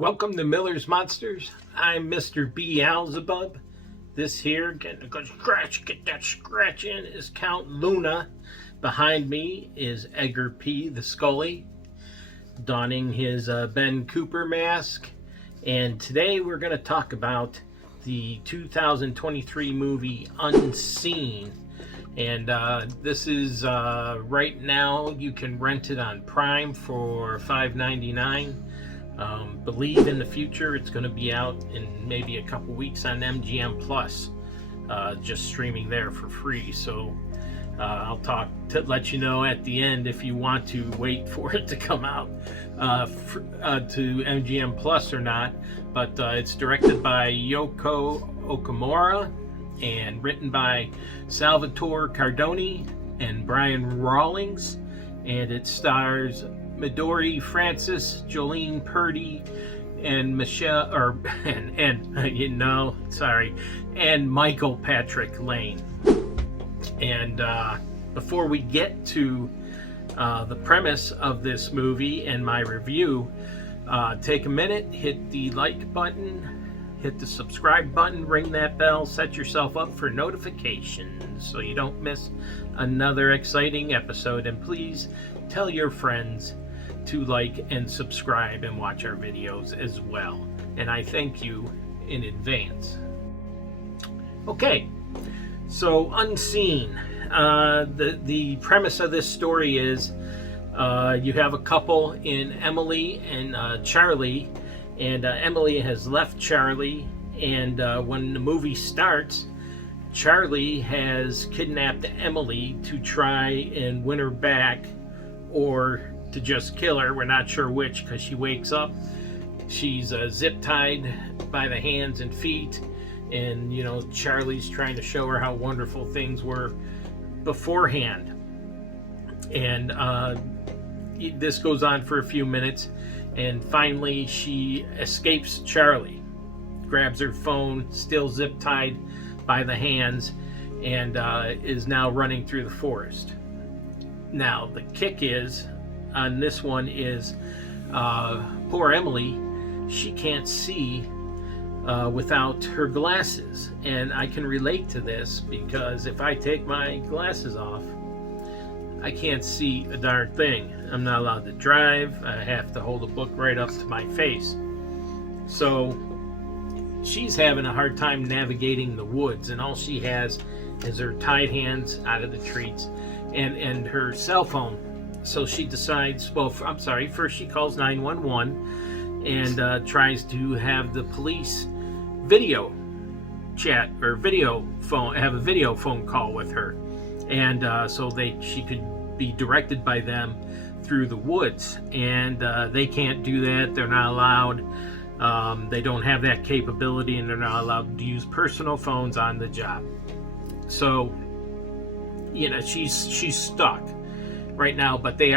Welcome to Miller's Monsters. I'm Mr. B. Alzebub. This here, get that scratch in, is Count Luna. Behind me is Edgar P. the Scully, donning his Ben Cooper mask. And today we're going to talk about the 2023 movie Unseen. And this is, right now, you can rent it on Prime for $5.99. Believe in the future it's going to be out in maybe a couple weeks on MGM Plus, just streaming there for free. So I'll talk to let you know at the end if you want to wait for it to come out to MGM Plus or not. But it's directed by Yoko Okamura and written by Salvatore Cardoni and Brian Rawlings, and it stars Midori Francis, Jolene Purdy, and and Michael Patrick Lane. And before we get to the premise of this movie and my review, take a minute, hit the like button, hit the subscribe button, ring that bell, set yourself up for notifications so you don't miss another exciting episode, and please tell your friends to like and subscribe and watch our videos as well. And I thank you in advance. Okay, so Unseen. The premise of this story is you have a couple in Emily and Charlie, and Emily has left Charlie, and when the movie starts, Charlie has kidnapped Emily to try and win her back, or to just kill her. We're not sure which, because she wakes up, she's zip tied by the hands and feet, and Charlie's trying to show her how wonderful things were beforehand. And this goes on for a few minutes, and finally she escapes Charlie, grabs her phone, still zip tied by the hands, and is now running through the forest. Now the kick is on this one is poor Emily, she can't see without her glasses, and I can relate to this because if I take my glasses off, I can't see a darn thing. I'm not allowed to drive. I have to hold a book right up to my face. So she's having a hard time navigating the woods, and all she has is her tied hands out of the trees and her cell phone. So she decides, first she calls 911 and tries to have the police video chat or have a video phone call with her, and so she could be directed by them through the woods, and they can't do that. They're not allowed. They don't have that capability, and they're not allowed to use personal phones on the job. So she's stuck right now, but they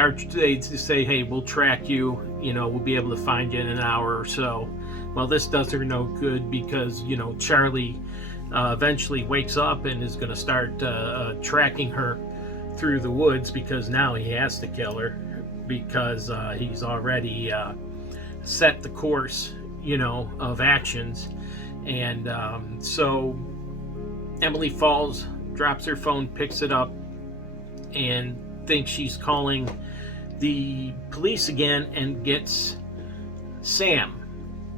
say, hey, we'll track you, we'll be able to find you in an hour or so. Well, this does her no good because Charlie eventually wakes up and is going to start tracking her through the woods, because now he has to kill her, because he's already set the course of actions. And so Emily falls, drops her phone, picks it up, and thinks she's calling the police again, and gets Sam.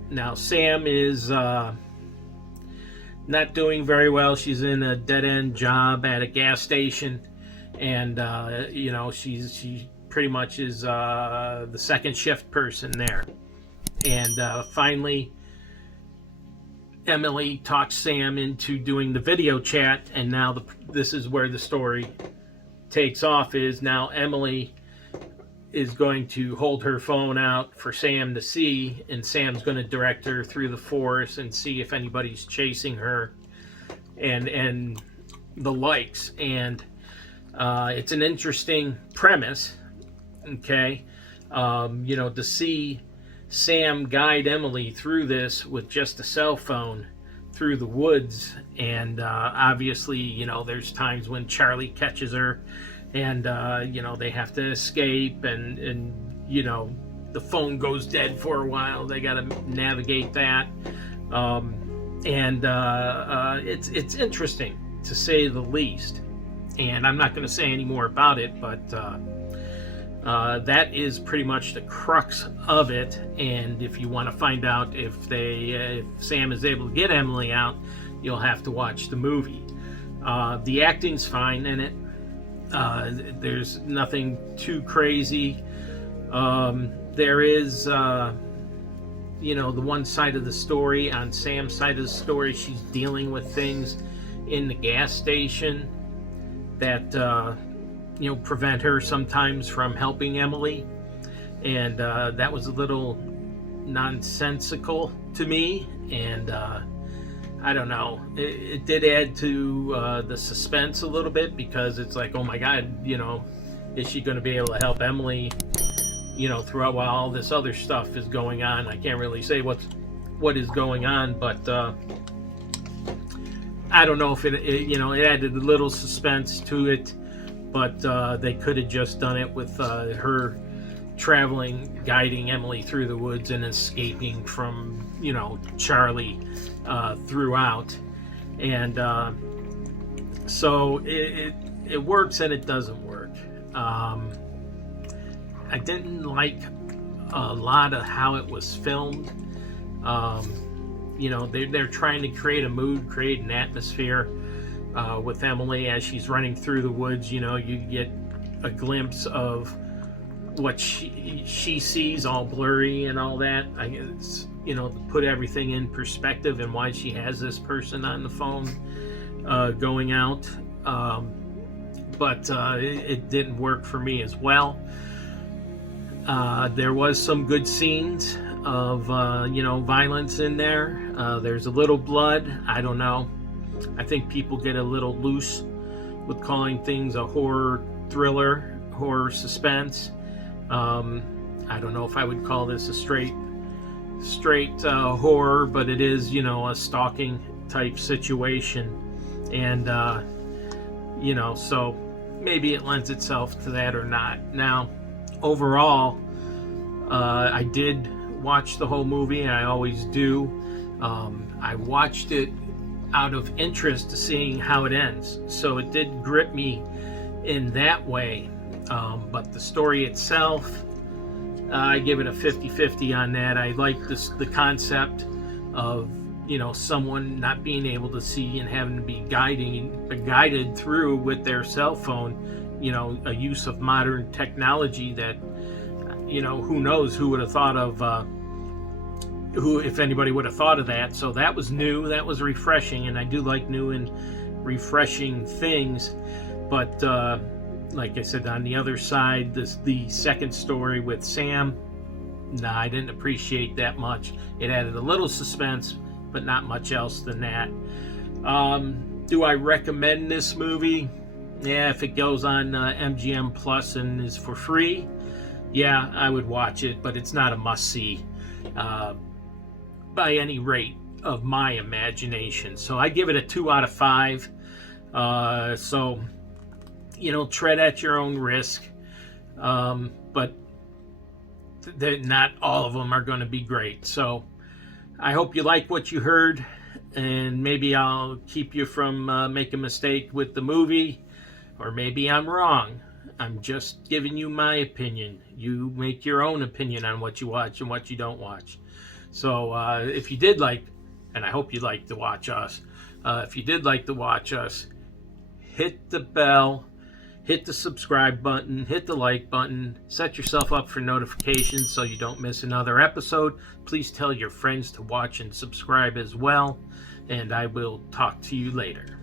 Now Sam is not doing very well. She's in a dead-end job at a gas station, and she pretty much is the second shift person there. And finally Emily talks Sam into doing the video chat, and now this is where the story takes off. Is now Emily is going to hold her phone out for Sam to see, and Sam's going to direct her through the forest and see if anybody's chasing her and the likes. And it's an interesting premise, okay? To see Sam guide Emily through this with just a cell phone through the woods, and obviously there's times when Charlie catches her, and they have to escape, and the phone goes dead for a while. They got to navigate that. It's interesting, to say the least. And I'm not going to say any more about it, but that is pretty much the crux of it. And if you want to find out if Sam is able to get Emily out, you'll have to watch the movie. The acting's fine in it. There's nothing too crazy. There is, the one side of the story. On Sam's side of the story, she's dealing with things in the gas station that, prevent her sometimes from helping Emily. And that was a little nonsensical to me. And I don't know. It did add to the suspense a little bit, because it's like, oh my God, is she going to be able to help Emily, throughout while all this other stuff is going on? I can't really say what is going on, but I don't know if it added a little suspense to it, but they could have just done it with her traveling, guiding Emily through the woods and escaping from, Charlie throughout. And so it works and it doesn't work. I didn't like a lot of how it was filmed. They're trying to create a mood, create an atmosphere with Emily as she's running through the woods. You get a glimpse of what she sees, all blurry and all that. I guess, to put everything in perspective and why she has this person on the phone going out. But it didn't work for me as well. There was some good scenes of, violence in there. There's a little blood. I don't know. I think people get a little loose with calling things a horror thriller, horror suspense. I don't know if I would call this a straight horror, but it is, a stalking type situation. And, so maybe it lends itself to that or not. Now, overall, I did watch the whole movie. I always do. I watched it out of interest to seeing how it ends. So it did grip me in that way. But the story itself, I give it a 50-50 on that. I like the concept of, someone not being able to see and having to be guided through with their cell phone, a use of modern technology that, who knows who would have thought of, if anybody would have thought of that. So that was new, that was refreshing, and I do like new and refreshing things. But like I said, on the other side, the second story with Sam, I didn't appreciate that much. It added a little suspense, but not much else than that. Do I recommend this movie? Yeah, if it goes on MGM Plus and is for free, yeah, I would watch it, but it's not a must-see by any rate of my imagination. So I give it a 2 out of 5. So, tread at your own risk. But not all of them are going to be great. So I hope you like what you heard, and maybe I'll keep you from making a mistake with the movie, or maybe I'm wrong. I'm just giving you my opinion. You make your own opinion on what you watch and what you don't watch. So if you did like, and I hope you like to watch us, if you did like to watch us, hit the bell, hit the subscribe button, hit the like button, set yourself up for notifications so you don't miss another episode. Please tell your friends to watch and subscribe as well, and I will talk to you later.